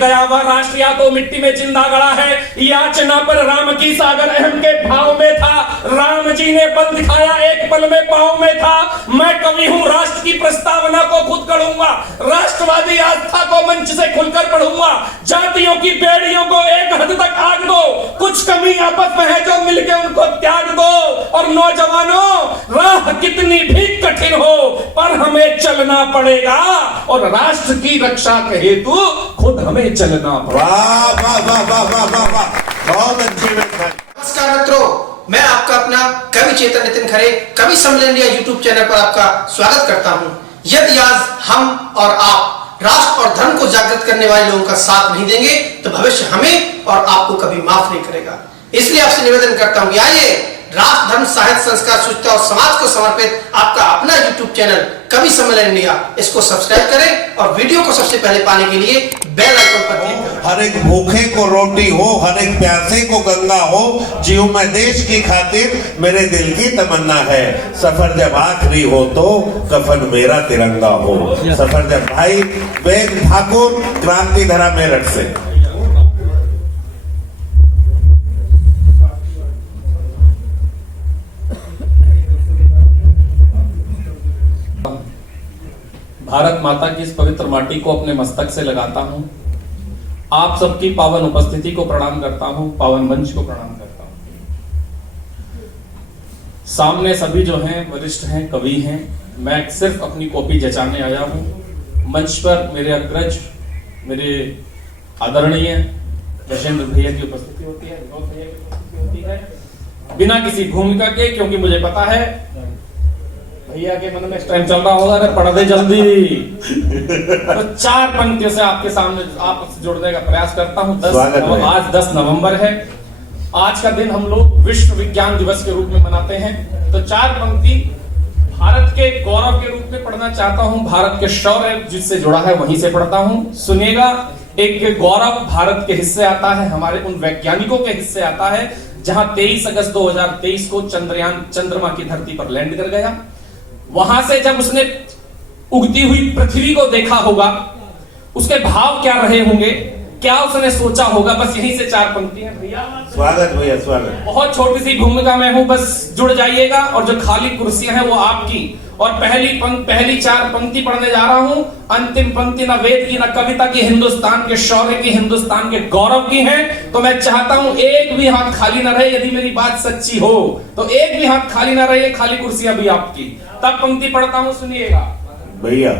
गया वह राष्ट्र या तो मिट्टी में जिंदा गड़ा है, याचना पर राम की सागर अहम के भाव में था। राम जी ने बल दिखाया एक पल में पाँव में था। मैं कवि हूँ राष्ट्र की प्रस्तावना को खुद गढ़ूंगा, राष्ट्रवादी आस्था को मंच से खुलकर पढ़ूंगा। जातियों की बेड़ियों को एक हद तक आग दो, कुछ कमी आपस में है जो मिलके उनको त्याग दो। और नौजवानों, राह कितनी भी कठिन हो पर हमें चलना पड़ेगा, और राष्ट्र की रक्षा के हेतु खुद हमें चलना पड़ेगा। वाह वाह वाह वाह वाह वाह वाह, बहुत अच्छी बात। नमस्कार मित्रों, मैं आपका अपना कवि चेतन नितिन खरे कवि सम्मेलन इंडिया यूट्यूब चैनल पर आपका स्वागत करता हूं। यदि आज हम और आप राष्ट्र और धर्म को जागृत करने वाले लोगों का साथ नहीं देंगे तो भविष्य हमें और आपको कभी माफ नहीं करेगा। इसलिए आपसे निवेदन करता हूं कि आइए राष्ट्र, धर्म, साहित्य, संस्कार, शुचिता और समाज को समर्पित आपका अपना यूट्यूब चैनल कवि सम्मेलन इंडिया, इसको सब्सक्राइब करें और वीडियो को सबसे पहले पाने के लिए बेल आइकन पर क्लिक करें। हर एक भूखे को रोटी हो, हर एक प्यासे को गंगा हो, जीव मैं देश की खातिर मेरे दिल की तमन्ना है। सफर जब आखिरी हो तो कफन मेरा तिरंगा हो। सफर जब भाई वेद ठाकुर, क्रांति धरा मेरठ से। भारत माता की इस पवित्र माटी को अपने मस्तक से लगाता हूं। आप सबकी पावन उपस्थिति को प्रणाम करता हूं, पावन मंच को प्रणाम करता हूं। सामने सभी जो हैं वरिष्ठ हैं, कवि हैं। मैं सिर्फ अपनी कॉपी जचाने आया हूं। मंच पर मेरे अग्रज, मेरे आदरणीय यशेंद्र भैया की उपस्थिति होती है, विनोद भैया की उपस्थिति होती है, बिना किसी भूमिका के, क्योंकि मुझे पता है भैया के मन में इस टाइम चल रहा होगा, अरे पढ़ दे जल्दी। तो चार पंक्तियों से आपके सामने आपसे जुड़ने का प्रयास करता हूं। आज 10 नवंबर है। आज का दिन हम लोग विश्व विज्ञान दिवस के रूप में मनाते हैं। तो चार पंक्ति भारत के गौरव के रूप में पढ़ना चाहता हूं। भारत के शौर्य जिससे जुड़ा है वहीं से पढ़ता हूं। सुनिएगा, एक गौरव भारत के हिस्से आता है, हमारे उन वैज्ञानिकों के हिस्से आता है जहां 23 अगस्त 2023 को चंद्रयान चंद्रमा की धरती पर लैंड कर गया। वहां से जब उसने उगती हुई पृथ्वी को देखा होगा, उसके भाव क्या रहे होंगे, क्या उसने सोचा होगा। बस यहीं से चार पंक्तियां भैया। स्वागत भैया, स्वागत। बहुत छोटी सी भूमिका में हूं, बस जुड़ जाइएगा। और जो खाली कुर्सियां हैं वो आपकी। और पहली चार पंक्ति पढ़ने जा रहा हूं। अंतिम पंक्ति न वेद की, न कविता की, हिंदुस्तान के शौर्य की, हिंदुस्तान के गौरव की है। तो मैं चाहता हूं एक भी हाथ खाली ना रहे। यदि मेरी बात सच्ची हो तो एक भी हाथ खाली ना रहे, खाली कुर्सियां भी आपकी। तब पंक्ति पढ़ता हूं, सुनिएगा भैया।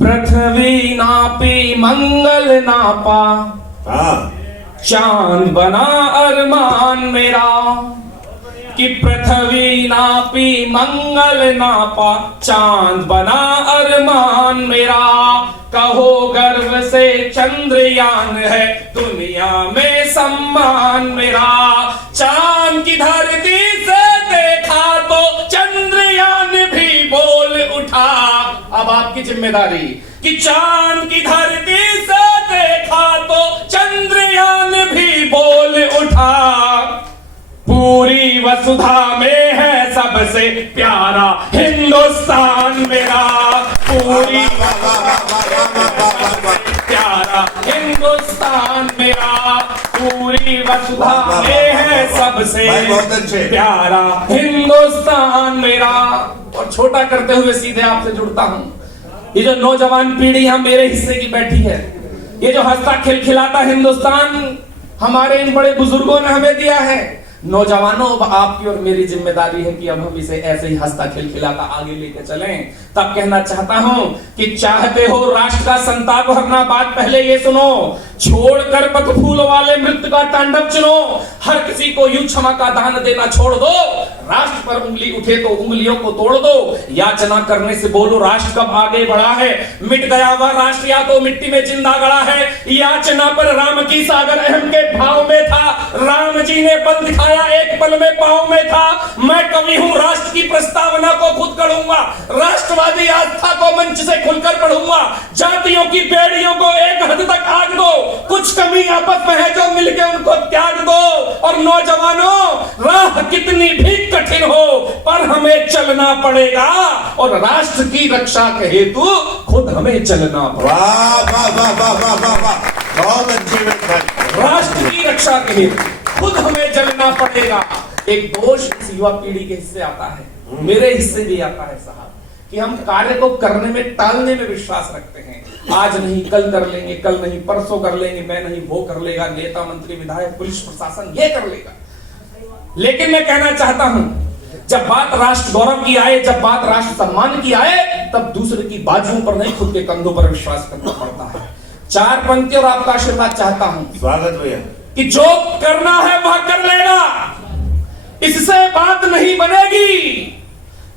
पृथ्वी नापी मंगल नापा, चांद बना अरमान मेरा। कि पृथ्वी नापी मंगल नापा, चांद बना अरमान मेरा। कहो गर्व से चंद्रयान है दुनिया में सम्मान मेरा। चांद की धरती से देखा तो चंद्रयान भी बोल उठा। अब आपकी जिम्मेदारी कि चांद की धरती से देखा तो चंद्रयान भी बोल उठा। पूरी वसुधा में है सबसे प्यारा हिंदुस्तान मेरा। पूरी प्यारा हिंदुस्तान मेरा। पूरी वसुधा में है सबसे प्यारा हिंदुस्तान मेरा। और छोटा करते हुए सीधे आपसे जुड़ता हूं। ये जो नौजवान पीढ़ी यहां मेरे हिस्से की बैठी है, ये जो हंसता खिलखिलाता हिंदुस्तान हमारे इन बड़े बुजुर्गों ने हमें दिया है। नौजवानों, अब आपकी और मेरी जिम्मेदारी है कि अब हम इसे ऐसे ही हंसता खिलखिलाता आगे लेकर चलें। तब कहना चाहता हूं कि चाहते हो राष्ट्र का संताप हरना, बात पहले ये सुनो। छोड़कर पग फूल वाले मृत्यु का तांडव चुनो। हर किसी को यूं क्षमा का दान देना छोड़ दो। राष्ट्र पर उंगली उठे तो उंगलियों को तोड़ दो। याचना करने से बोलो राष्ट्र कब आगे बढ़ा है। मिट गया वह राष्ट्र या तो मिट्टी में जिंदा गड़ा है। याचना पर राम की सागर अहम के भाव में था। राम जी ने बल दिखाया एक पल में पाँव में था। मैं कवि हूँ राष्ट्र की प्रस्तावना को खुद गढ़ूंगा, राष्ट्रवादी आस्था को मंच से खुलकर पढ़ूंगा। जातियों की बेड़ियों को एक हद तक आग दो, कुछ कमी गुलामी आपस में है जो मिलके उनको त्याग दो। और नौजवानों, राह कितनी भी कठिन हो पर हमें चलना पड़ेगा और राष्ट्र की रक्षा के हेतु खुद हमें चलना पड़ेगा। वाह वाह वाह वाह वाह वाह वाह, बहुत अच्छी व्याख्या। राष्ट्र की रक्षा के हेतु खुद हमें चलना पड़ेगा। एक दोष इस युवा पीढ़ी के हिस्से आता है, मेरे हिस्से भी आता है साहब, कि हम कार्य को करने में, टालने में विश्वास रखते हैं। आज नहीं कल कर लेंगे, कल नहीं परसों कर लेंगे, मैं नहीं वो कर लेगा, नेता मंत्री विधायक पुलिस प्रशासन ये कर लेगा। लेकिन मैं कहना चाहता हूं, जब बात राष्ट्र गौरव की आए, जब बात राष्ट्र सम्मान की आए, तब दूसरे की बाजुओं पर नहीं खुद के कंधों पर विश्वास करना पड़ता है। 4 पंक्ति और आपका आशीर्वाद चाहता हूं। स्वागत भैया। कि जो करना है वह कर लेगा, इससे बात नहीं बनेगी,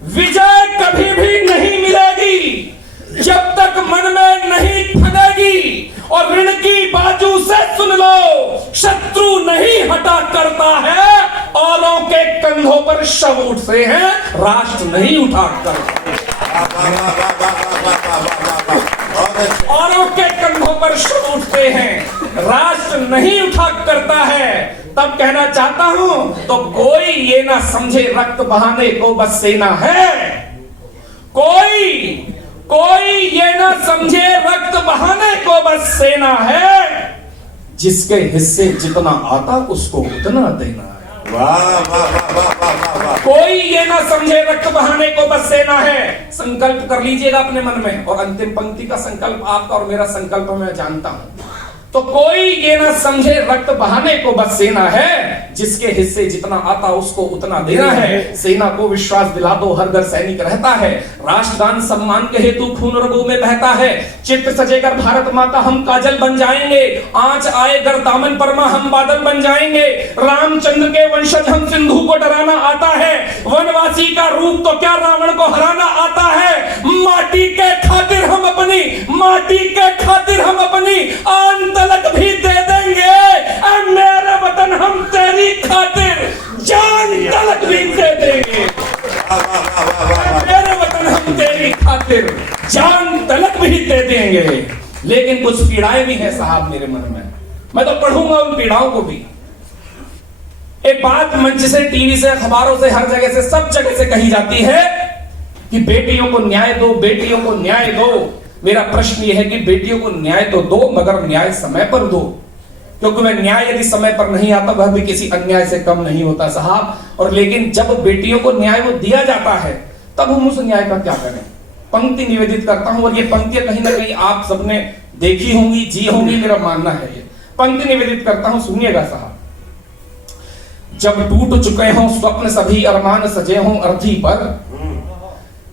विजय कभी भी नहीं मिलेगी जब तक मन में नहीं ठनेगी। और ऋण की बाजू से सुन लो, शत्रु नहीं हटा करता है, औरों के कंधों पर शव उठते हैं, राष्ट्र नहीं उठा करता। औरों के कंधों पर शव उठते हैं, राष्ट्र नहीं उठा करता है। तब कहना चाहता हूं, तो कोई ये ना समझे रक्त बहाने को बस सेना है, कोई ये ना समझे रक्त बहाने को बस सेना है, जिसके हिस्से जितना आता उसको उतना देना है। वाह वाह वाह वाह वाह वाह। कोई ये ना समझे रक्त बहाने को बस सेना है। संकल्प कर लीजिएगा अपने मन में, और अंतिम पंक्ति का संकल्प आपका और मेरा संकल्प मैं जानता हूं। तो कोई ये ना समझे रक्त बहाने को बस सेना है, जिसके हिस्से जितना आता उसको उतना देना है। सेना को विश्वास दिला दो, हर घर सैनिक रहता है, राष्ट्रगान सम्मान के हेतु खून रगों में बहता है। चित्र सजेकर भारत माँ का हम काजल बन जाएंगे, आंच आए गर दामन पर माँ हम बादल बन जाएंगे। रामचंद्र के वंशज हम, सिंधु को डराना आता है, वनवासी का रूप तो क्या रावण को हराना आता है। माटी के खातिर हम अपनी, माटी के खातिर हम अपनी आन तलक भी दे देंगे। ऐ मेरे वतन हम तेरी खातिर जान तलक भी दे देंगे। मेरे वतन हम तेरी खातिर जान तलक भी दे देंगे। लेकिन कुछ पीड़ाएं भी हैं साहब मेरे मन में, मैं तो पढ़ूंगा उन पीड़ाओं को भी। एक बात मंच से, टीवी से, अखबारों से, हर जगह से, सब जगह से कही जाती है कि बेटियों को न्याय दो, बेटियों को न्याय दो। मेरा प्रश्न यह है कि बेटियों को न्याय तो दो, मगर न्याय समय पर दो, क्योंकि वह न्याय यदि समय पर नहीं आता वह भी किसी अन्याय से कम नहीं होता साहब। और लेकिन जब बेटियों को न्याय वो दिया जाता है, तब हम उस न्याय का क्या करें। पंक्ति निवेदित करता हूं, और ये पंक्तियां कहीं ना कहीं आप सबने देखी होंगी, जी होंगी, मेरा मानना है। ये पंक्ति निवेदित करता हूं, सुनिएगा साहब। जब टूट चुके हों स्वप्न सभी अरमान सजे हों अर्थी पर,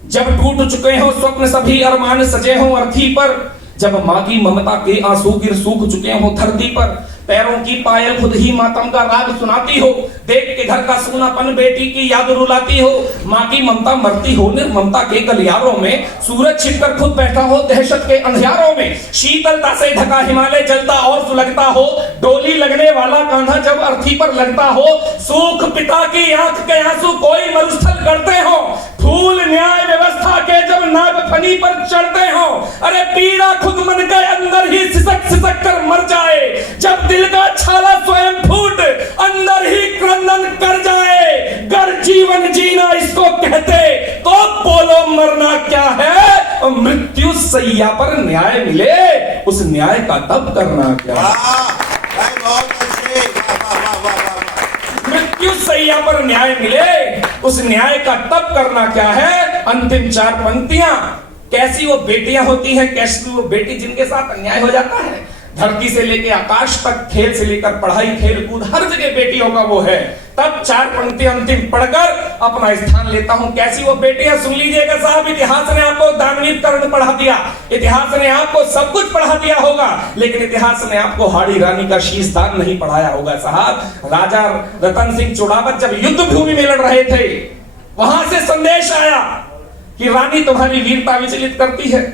जब टूट चुके हों स्वप्न सभी अरमान सजे हों अर्थी पर, जब माँ की ममता के आंसू गिर सूख चुके हों धरती पर, पैरों की पायल खुद ही मातम का राग सुनाती हो, देख के घर का सूनापन बेटी की याद रुलाती हो। माँ की ममता मरती हो निर्ममता के गलियारों में, सूरज छिपकर खुद बैठा हो दहशत के अंधियारों में, शीतलता से ढका हिमालय जलता और सुलगता हो, डोली लगने वाला कान्हा जब अर्थी पर लगता हो, सूख पिता की आंख के आंसू कोई मरुस्थल करते हो, फूल न्याय व्यवस्था के जब नाग फनी पर चढ़ते हो, अरे पीड़ा खुद मन के अंदर ही सिसक सिसक कर मर जाए, जब दिल का छाला स्वयं फूट अंदर ही क्रंदन कर जाए, गर जीवन जीना इसको कहते तो बोलो मरना क्या है, और मृत्यु सैया पर न्याय मिले उस न्याय का तब करना क्या है। मृत्यु सैया पर न्याय मिले उस न्याय का तब करना क्या है। अंतिम 4 पंक्तियां, कैसी वो बेटियां होती हैं, कैसी वो बेटी जिनके साथ अन्याय हो जाता है। धरती से लेकर आकाश तक, खेल से लेकर पढ़ाई, खेल कूद, हर जगह बेटियों का वो है। तब 4 पंक्तियां अंतिम पढ़कर अपना स्थान लेता हूं। कैसी वो बेटियां, सुन लीजिएगा साहब। इतिहास ने आपको दानवीर कर्ण पढ़ा दिया, इतिहास ने आपको सब कुछ पढ़ा दिया होगा, लेकिन इतिहास ने आपको हाड़ी रानी का शीश दान नहीं पढ़ाया होगा साहब। राजा रतन सिंह चुड़ावत जब युद्ध भूमि में लड़ रहे थे, वहां से संदेश आया कि रानी तुम्हारी वीरता विचलित करती है,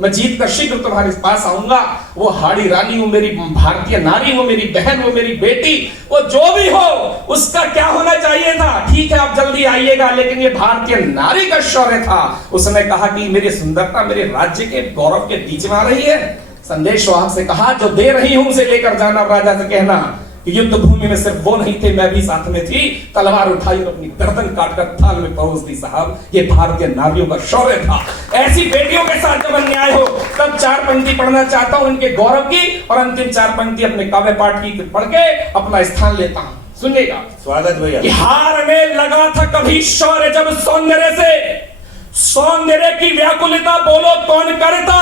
मैं जीत कर शीघ्र तुम्हारे पास आऊंगा। वो हाड़ी रानी, वो मेरी भारतीय नारी, वो मेरी बहन, वो मेरी बेटी, वो जो भी हो, उसका क्या होना चाहिए था, ठीक है आप जल्दी आइएगा, लेकिन ये भारतीय नारी का शौर्य था। उसने कहा कि मेरी सुंदरता मेरे राज्य के गौरव के बीच में आ रही है, संदेश वाहक से कहा, जो दे रही हूं उसे लेकर जाना। राजा से कहना कि युद्ध भूमि में सिर्फ वो नहीं थे, मैं भी साथ में थी। तलवार उठाई और अपनी गर्दन काटकर थाल में परोस दी। साहब, ये भारतीय नारियों का शौर्य था। ऐसी बेटियों के साथ जब अन्याय हो तब 4 पंक्ति पढ़ना चाहता हूं इनके गौरव की, और अंतिम 4 पंक्ति अपने काव्य पाठ की पढ़ के अपना स्थान लेता हूं। सुनिएगा। स्वागत भैया। कि हारने लगा था कभी शौर्य जब सौंदर्य से, सौंदर्य की व्याकुलता बोलो कौन करता।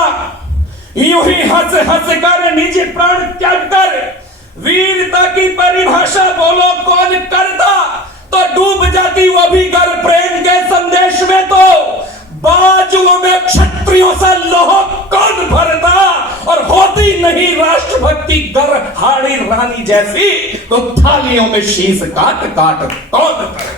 यूं ही हंस हंस कर निज प्राण त्याग कर वीरता की परिभाषा बोलो कौन करता। तो डूब जाती वो भी गर प्रेम के संदेश में, तो बाजुओं में क्षत्रियों से लोह कौन भरता। और होती नहीं राष्ट्रभक्ति गर हाड़ी रानी जैसी, तो थालियों में शीश काट काट कौन करता।